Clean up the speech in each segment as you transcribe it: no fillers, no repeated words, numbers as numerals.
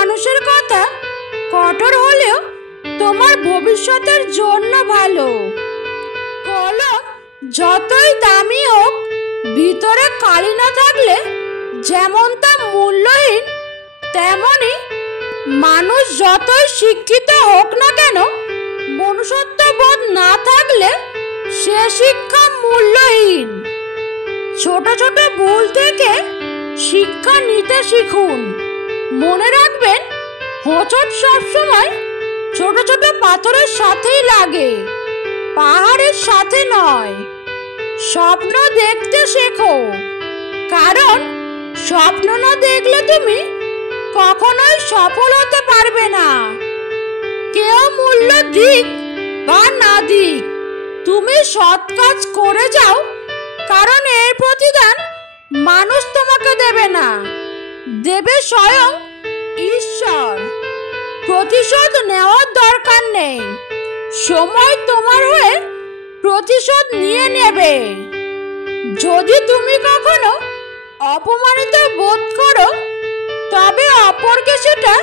মানুষের কথা কঠোর হলেও তোমার ভবিষ্যতের জন্য ভালো। কলম যতই দামি হোক, ভিতরে কালি না থাকলে যেমন তা মূল্যহীন, তেমনি মানুষ যতই শিক্ষিত হোক না কেন, মনুষ্যত্ববোধ না থাকলে সে শিক্ষা মূল্যহীন। ছোট ছোট ভুল থেকে শিক্ষা নিতে শিখুন। মনে রাখবেন, হোঁচট সবসময় ছোট ছোট পাথরের সাথেই লাগে, পাহাড়ের সাথে নয়। স্বপ্ন দেখতে শেখো, কারণ স্বপ্ন না দেখলে তুমি কখনোই সফল হতে পারবে না। কেউ মূল্য দিক বা না দিক, তুমি সৎ কাজ করে যাও, কারণ এর প্রতিদান মানুষ তোমাকে দেবে না, দেবে স্বয়ং ঈশ্বর। প্রতিশোধ নেওয়ার দরকার নেই, সময় তোমার হয়ে প্রতিশোধ নিয়ে নেবে। যদি তুমি কখনো অপমানিত বোধ করো, তবে অপরকে সেটা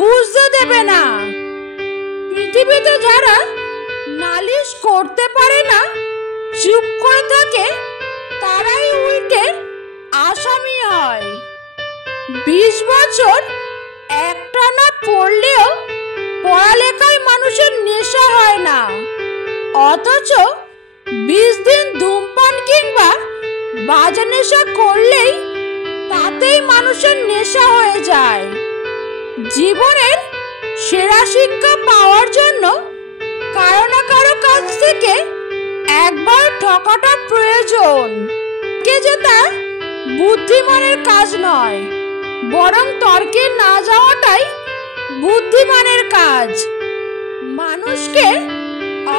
বুঝতে দেবে না। পৃথিবীতে যারা নালিশ করতে পারে না, চুপ করে থাকে, তারাই উল্টে আসামি হয়। 20 বছর একটানা পড়লেও পড়ালেখায় মানুষের নেশা হয় না, অথচ 20 দিন ধূমপান কিংবা বাজে নেশা করলেই তাতেই মানুষের নেশা হয়ে যায়। জীবনের সেরা শিক্ষা পাওয়ার জন্য কারো না কারো কাছ থেকে একবার ঠকাটা প্রয়োজন। কে জেতা বুদ্ধিমানের কাজ নয়, বরং তর্কে না যাওয়াটাই বুদ্ধিমানের কাজ। মানুষকে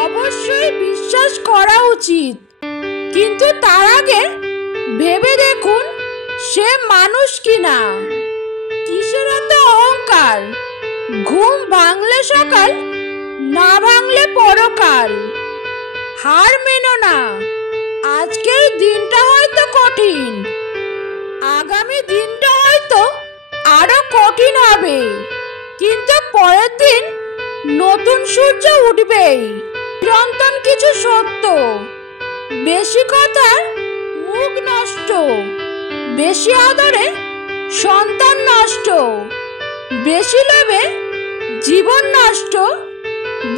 অবশ্যই বিশ্বাস করা উচিত, কিন্তু তার আগে ভেবে দেখুন সে মানুষ কিনা। কিসের এত অহংকার? ঘুম ভাঙলে সকাল, না ভাঙলে পরকাল। হার মেনো না, আজকের দিনটা হয়তো কঠিন, আগামী দিনটা হয়তো আরো কঠিন হবে, কিন্তু পরের দিন নতুন সূর্য উঠবেই। চিরন্তন কিছু সত্য, বেশি কথার মুখ নষ্ট, বেশি আদরে সন্তান নষ্ট, বেশি লোভে জীবন নষ্ট,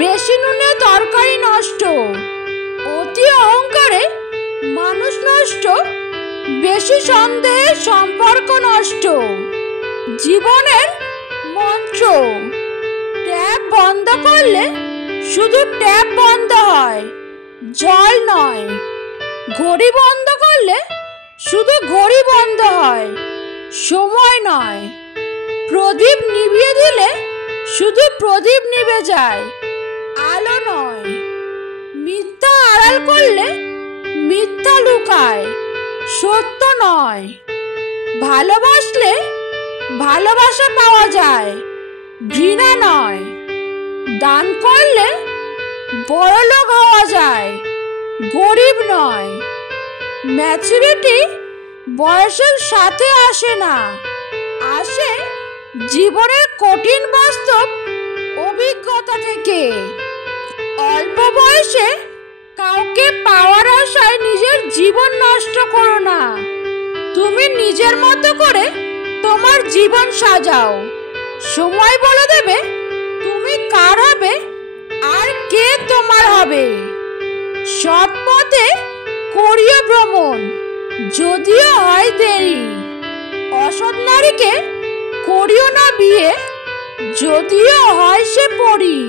বেশি নুনে তরকারি নষ্ট, অতি অহংকারে মানুষ নষ্ট, বেশি সন্দেহে সম্পর্ক নষ্ট। জীবনের মন্ত্র, ট্যাপ বন্ধ করলে শুধু ট্যাপ বন্ধ হয়, জল নয়। ঘড়ি বন্ধ করলে শুধু ঘড়ি বন্ধ হয়, সময় নয়। প্রদীপ নিভিয়ে দিলে শুধু প্রদীপ নিভে যায়, আলো নয়। মিথ্যা আড়াল করলে মিথ্যা লুকায়, সত্য নয়। ভালোবাসলে ভালোবাসা পাওয়া যায়, ঘৃণা নয়। দান করলে বড়লোক হওয়া যায়, গরিব নয়। ম্যাচুরিটি বয়সের সাথে আসে না, আসে জীবনের কঠিন বাস্তব অভিজ্ঞতা থেকে। অল্প বয়সে কাউকে পাওয়ার আশায় নিজের জীবন নষ্ট করো না। তুমি নিজের মতো করে তোমার জীবন সাজাও, সময় বলে দেবে তুমি কার হবে আর কে তোমার হবে। সৎ পথে করিও ভ্রমণ, যদিও হয় দেরি। অসৎ নারীকে করিও না বিয়ে, যদিও হয় সে পরী।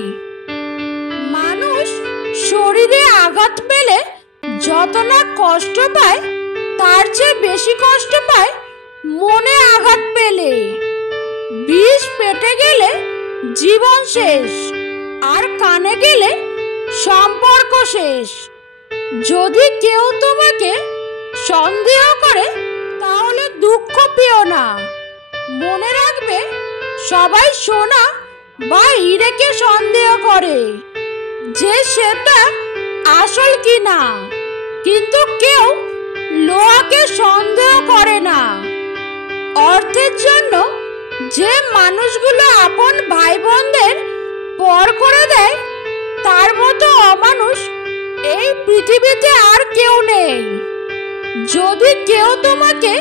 মানুষ শরীরে আঘাত পেলে যত না কষ্ট পায়, তার চেয়ে বেশি কষ্ট পায় মনে আঘাত পেলে। বিষ পেটে গেলে জীবন শেষ, আর কানে গেলে সম্পর্ক শেষ। যদি কেউ তোমাকে সন্দেহ করে, তাহলে দুঃখ পেও না। মনে রাখবে, সবাই সোনা বা হীরেকে সন্দেহ করে যে সেটা আসল কিনা, কিন্তু কেউ লোহাকে সন্দেহ করে না। অর্থের জন্য যে মানুষগুলো আপন ভাই বোনদের পর করে দেয়, তার মতো অমানুষ এই পৃথিবীতে আর কেউ নেই। যদি কেউ তোমাকে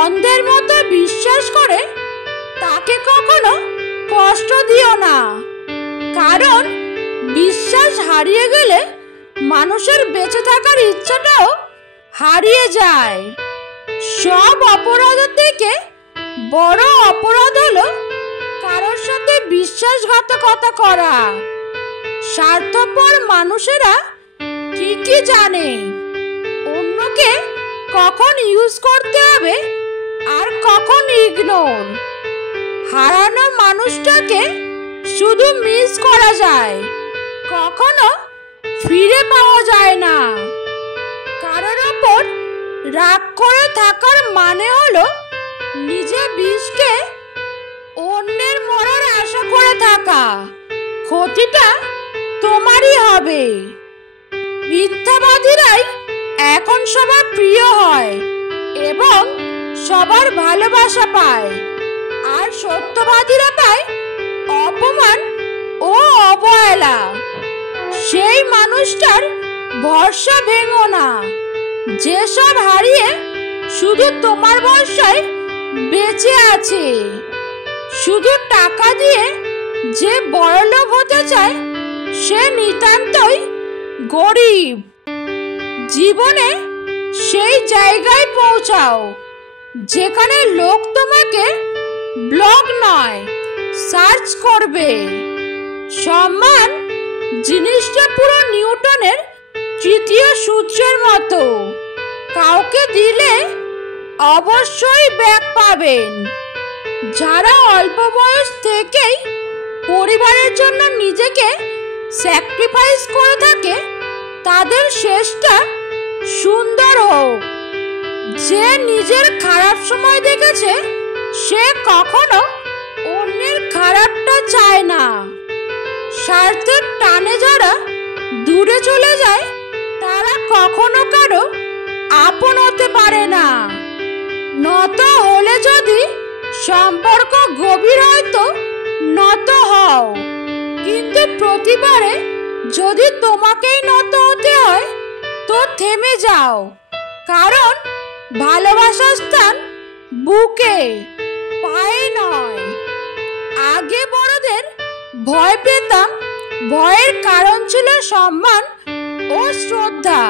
অন্ধের মতো বিশ্বাস করে, তাকে কখনো কষ্ট দিও না, কারণ বিশ্বাস হারিয়ে গেলে মানুষের বেঁচে থাকার ইচ্ছাটাও হারিয়ে যায়। সব অপরাধের থেকে বড় অপরাধ হলো কারোর সাথে বিশ্বাসঘাতকতা করা। স্বার্থপর মানুষেরা ঠিকই জানে অন্যকে কখন ইউজ করতে হবে আর কখন ইগনোর। হারানো মানুষটাকে শুধু মিস করা যায়, কখনো ফিরে পাওয়া যায় না। কারোর ওপর রাগ করে থাকার মানে হলো নিজে বিষকে অন্যের মরার আশা করে থাকা। ক্ষতিটা তোমারই হবে। মিথ্যাবাদীরাই এখন সবার প্রিয় হয় এবং সবার ভালোবাসা পায়, আর সত্যবাদীরা পায় অপমান ও অবহেলা। সেই মানুষটার ভরসা ভেঙো না, যেসব হারিয়ে শুধু তোমার ভরসায় বেঁচে আছে। শুধু টাকা দিয়ে যে বড়লোক হতে চায়, সে নিতান্তই গরিব। জীবনে সেই জায়গায় পৌঁছাও যেখানে লোক তোমাকে ব্লগ নয়, সার্চ করবে। সম্মান জিনিসটা পুরো নিউটনের তৃতীয় সূত্রের মতো, কাউকে দিলে অবশ্যই ব্যাক পাবেন। যারা অল্প বয়স থেকেই পরিবারের জন্য নিজেকে স্যাক্রিফাইস করে থাকে, তাদের শেষটা সুন্দর হোক। যে নিজের খারাপ সময় দেখেছে, সে কখনো অন্যের খারাপটা চায় না। স্বার্থের টানে যারা দূরে চলে যায়, তারা কখনো কারো আপন হতে পারে না। নত হলে যদি সম্পর্ক গভীর হয় তো নত হও, কিন্তু প্রতিবারে যদি তোমাকেই নত হতে হয় তো থেমে যাও, কারণ ভালোবাসার স্থান বুকে, পায়ে নয়। আগে বড়দের ভয় পেতাম, ভয়ের কারণ ছিল সম্মান ও শ্রদ্ধা।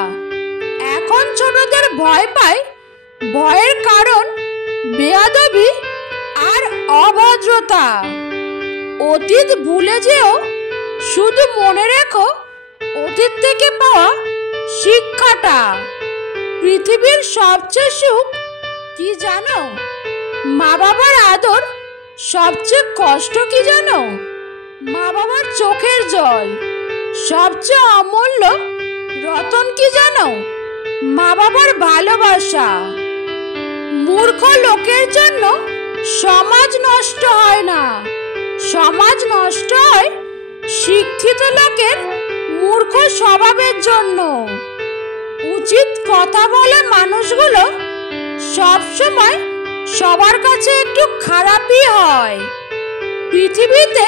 এখন ছোটদের ভয় পাই, ভয়ের কারণ বেয়াদবি আর অভদ্রতা। অতীত ভুলে যেও, শুধু মনে রেখো অতীত থেকে পাওয়া শিক্ষাটা। পৃথিবীর সবচেয়ে সুখ কি জানো? মা বাবার আদর। সবচেয়ে কষ্ট কি জানো? মা বাবার চোখের জল। সবচেয়ে অমূল্য রতন কি জানো? মা বাবার ভালোবাসা। মূর্খ লোকের জন্য সমাজ নষ্ট হয় না, সমাজ নষ্ট হয় শিক্ষিত লোকের মূর্খ স্বভাবের জন্য। উচিত কথা বলে মানুষগুলো সবসময় সবার কাছে একটু খারাপই হয়। পৃথিবীতে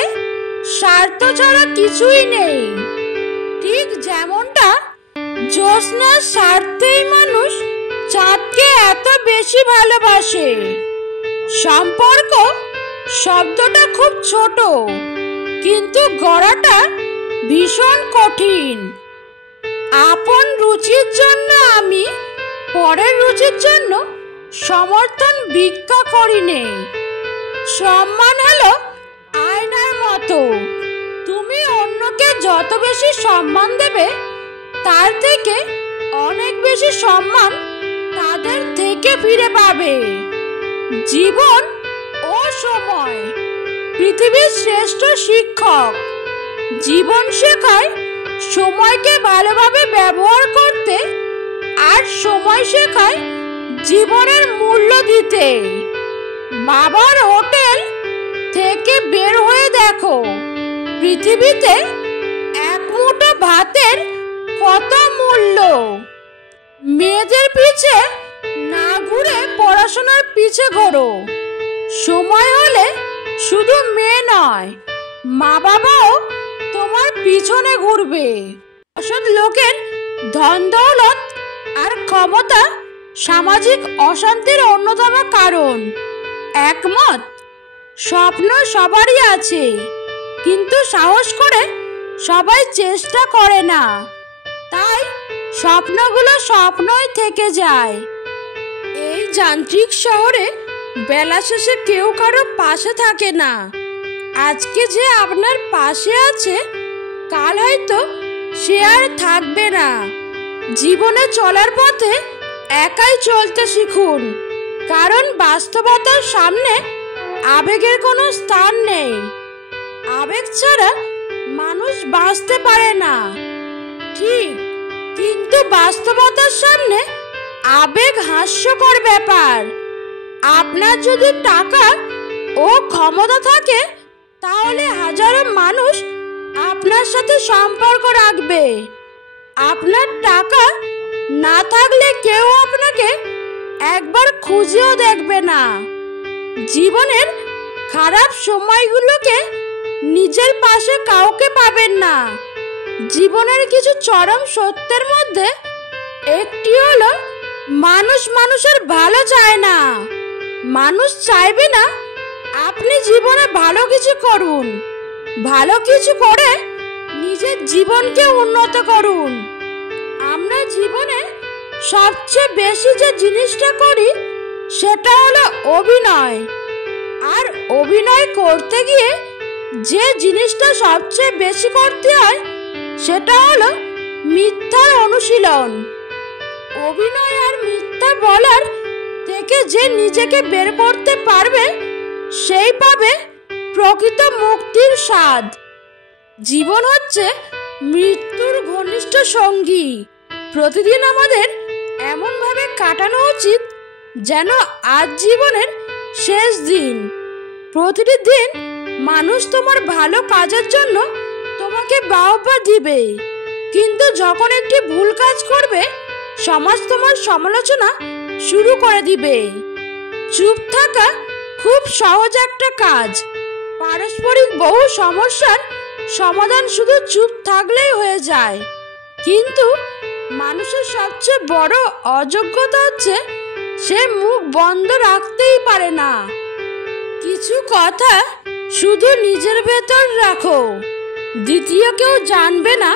স্বার্থ ছাড়া কিছুই নেই। ঠিক যেমনটা জ্যোৎস্নার স্বার্থেই মানুষ চাঁদকে এত বেশি ভালোবাসে। সম্পর্ক শব্দটা খুব ছোট, কিন্তু গড়াটা ভীষণ কঠিন। আপন রুচির জন্য আমি পরের রুচির জন্য সমর্থন ভিক্ষা করি নে। সম্মান হলো আয়নার মতো, তুমি অন্যকে যত বেশি সম্মান দেবে, তার থেকে অনেক বেশি সম্মান তাদের থেকে ফিরে পাবে। জীবন ও সময় পৃথিবীর শ্রেষ্ঠ শিক্ষক। জীবন শেখায় সময়কে ভালোভাবে ব্যবহার করতে, আর সময় শেখায় জীবনের মূল্য দিতে। বাবার হোটেল থেকে বের হয়ে দেখো, পৃথিবীতে এক মুঠো ভাতের কত মূল্য। মেয়েদের পিছে না ঘুরে পড়াশোনার পিছে ঘোরো, সময় হলে শুধু মেয়ে নয়, মা বাবাও তোমার পিছনে ঘুরবে। অসৎ লোকের ধন দৌলত আর ক্ষমতা সামাজিক অশান্তির অন্যতম কারণ। একমত? স্বপ্ন সবারই আছে, কিন্তু সাহস করে সবাই চেষ্টা করে না, তাই স্বপ্নগুলো স্বপ্নই থেকে যায়। এই যান্ত্রিক শহরে বেলা শেষে কেউ কারো পাশে থাকে না। আজকে যে আপনার পাশে আছে, কাল হয়তো সে আর থাকবে না। জীবনে চলার পথে একাই চলতে শিখুন, কারণ বাস্তবতার সামনে আবেগের কোনো স্থান নেই। আবেগ ছাড়া মানুষ বাঁচতে পারে না, ঠিক, কিন্তু বাস্তবতার সামনে আবেগ হাস্যকর ব্যাপার। আপনার যদি টাকা ও ক্ষমতা থাকে, তাহলে হাজারো মানুষ আপনার সাথে সম্পর্ক রাখবে। আপনার টাকা না থাকলে কেউ আপনাকে একবার খুঁজেও দেখবে না। জীবনের খারাপ সময়গুলোকে নিজের পাশে কাউকে পাবেন না। জীবনের কিছু চরম সত্যের মধ্যে একটি হলো, মানুষ মানুষের ভালো চায় না। মানুষ চাইবে না আপনি জীবনে ভালো কিছু করুন। ভালো কিছু করে নিজের জীবনকে উন্নত করুন। আমরা জীবনে সবচেয়ে বেশি যে জিনিসটা করি সেটা হলো অভিনয়। আর অভিনয় করতে গিয়ে যে জিনিসটা সবচেয়ে বেশি করতে হয় সেটা হলো মিথ্যার অনুশীলন। অভিনয় আর মিথ্যা বলার থেকে যে নিজেকে বের করতে পারবে, সেই পাবে প্রকৃত মুক্তির স্বাদ। জীবন হচ্ছে মৃত্যুর ঘনিষ্ঠ সঙ্গী। প্রতিদিন আমাদের এমনভাবে কাটানো উচিত যেন আজ জীবনের শেষ দিন। প্রতিটি দিন মানুষ তোমার ভালো কাজের জন্য তোমাকে বাহবা দিবে, কিন্তু যখন একটি ভুল কাজ করবে, সমাজ তোমার সমালোচনা শুরু করে দিবে। চুপ থাকা খুব সহজ একটা কাজ। পারস্পরিক বহু সমস্যার সমাধান শুধু চুপ থাকলেই হয়ে যায়। কিন্তু মানুষের সবচেয়ে বড় অযোগ্যতা হচ্ছে সে মুখ বন্ধ রাখতেই পারে না। কিছু কথা শুধু নিজের ভেতর রাখো, দ্বিতীয় কেউ জানবে না।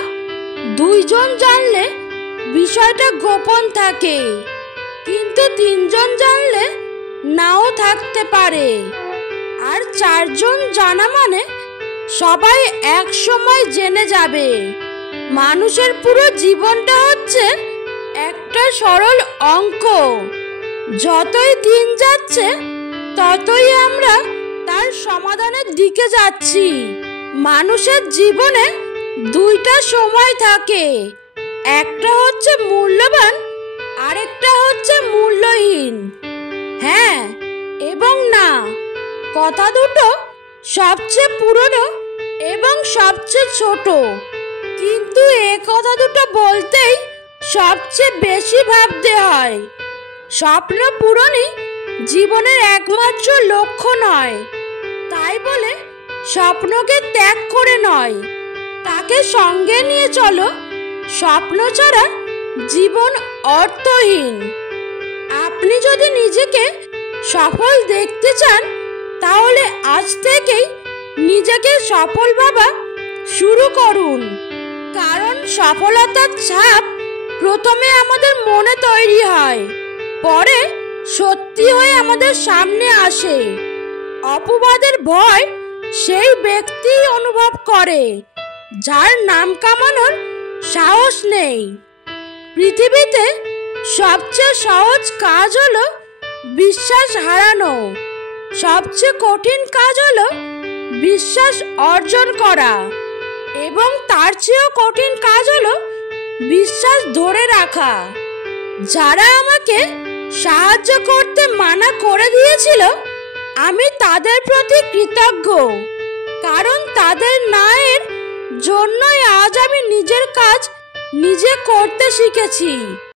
দুইজন জানলে বিষয়টা গোপন থাকে, কিন্তু তিনজন জানলে নাও থাকতে পারে। আর চারজন জানা মানে সবাই এক সময় জেনে যাবে। মানুষের পুরো জীবনটা হচ্ছে একটা সরল অঙ্ক। যতই দিন যাচ্ছে ততই আমরা তার সমাধানের দিকে যাচ্ছি। মানুষের জীবনে দুইটা সময় থাকে, একটা হচ্ছে মূল্যবান, আরেকটা হচ্ছে মূল্যহীন। হ্যাঁ এবং না, কথা দুটো সবচেয়ে পুরনো এবং সবচেয়ে ছোট, কিন্তু এ কথা দুটো বলতেই সবচেয়ে বেশি ভাবতে হয়। স্বপ্ন পূরণই জীবনের একমাত্র লক্ষ্য নয়, তাই বলে স্বপ্নকে ত্যাগ করে নয়, তাকে সঙ্গে নিয়ে চলো। স্বপ্ন ছাড়া জীবন অর্থহীন। আপনি যদি নিজেকে সফল দেখতে চান, তাহলে আজ থেকেই নিজেকে সফল ভাবা শুরু করুন। কারণ সফলতার ছাপ প্রথমে আমাদের মনে তৈরি হয়, পরে সত্যি হয়ে আমাদের সামনে আসে। অপবাদের ভয় সেই ব্যক্তি অনুভব করে যার নাম কামানোর সাহস নেই। পৃথিবীতে সবচেয়ে সহজ কাজ হলো বিশ্বাস হারানো, সবচেয়ে কঠিন কাজ হলো বিশ্বাস অর্জন করা, এবং তার চেয়েও কঠিন কাজ হলো বিশ্বাস ধরে রাখা। যারা আমাকে সাহায্য করতে মানা করে দিয়েছিল, আমি তাদের প্রতি কৃতজ্ঞ, কারণ তাদের ন্যায়ের জন্যই আজ আমি নিজের কাজ নিজে করতে শিখেছি।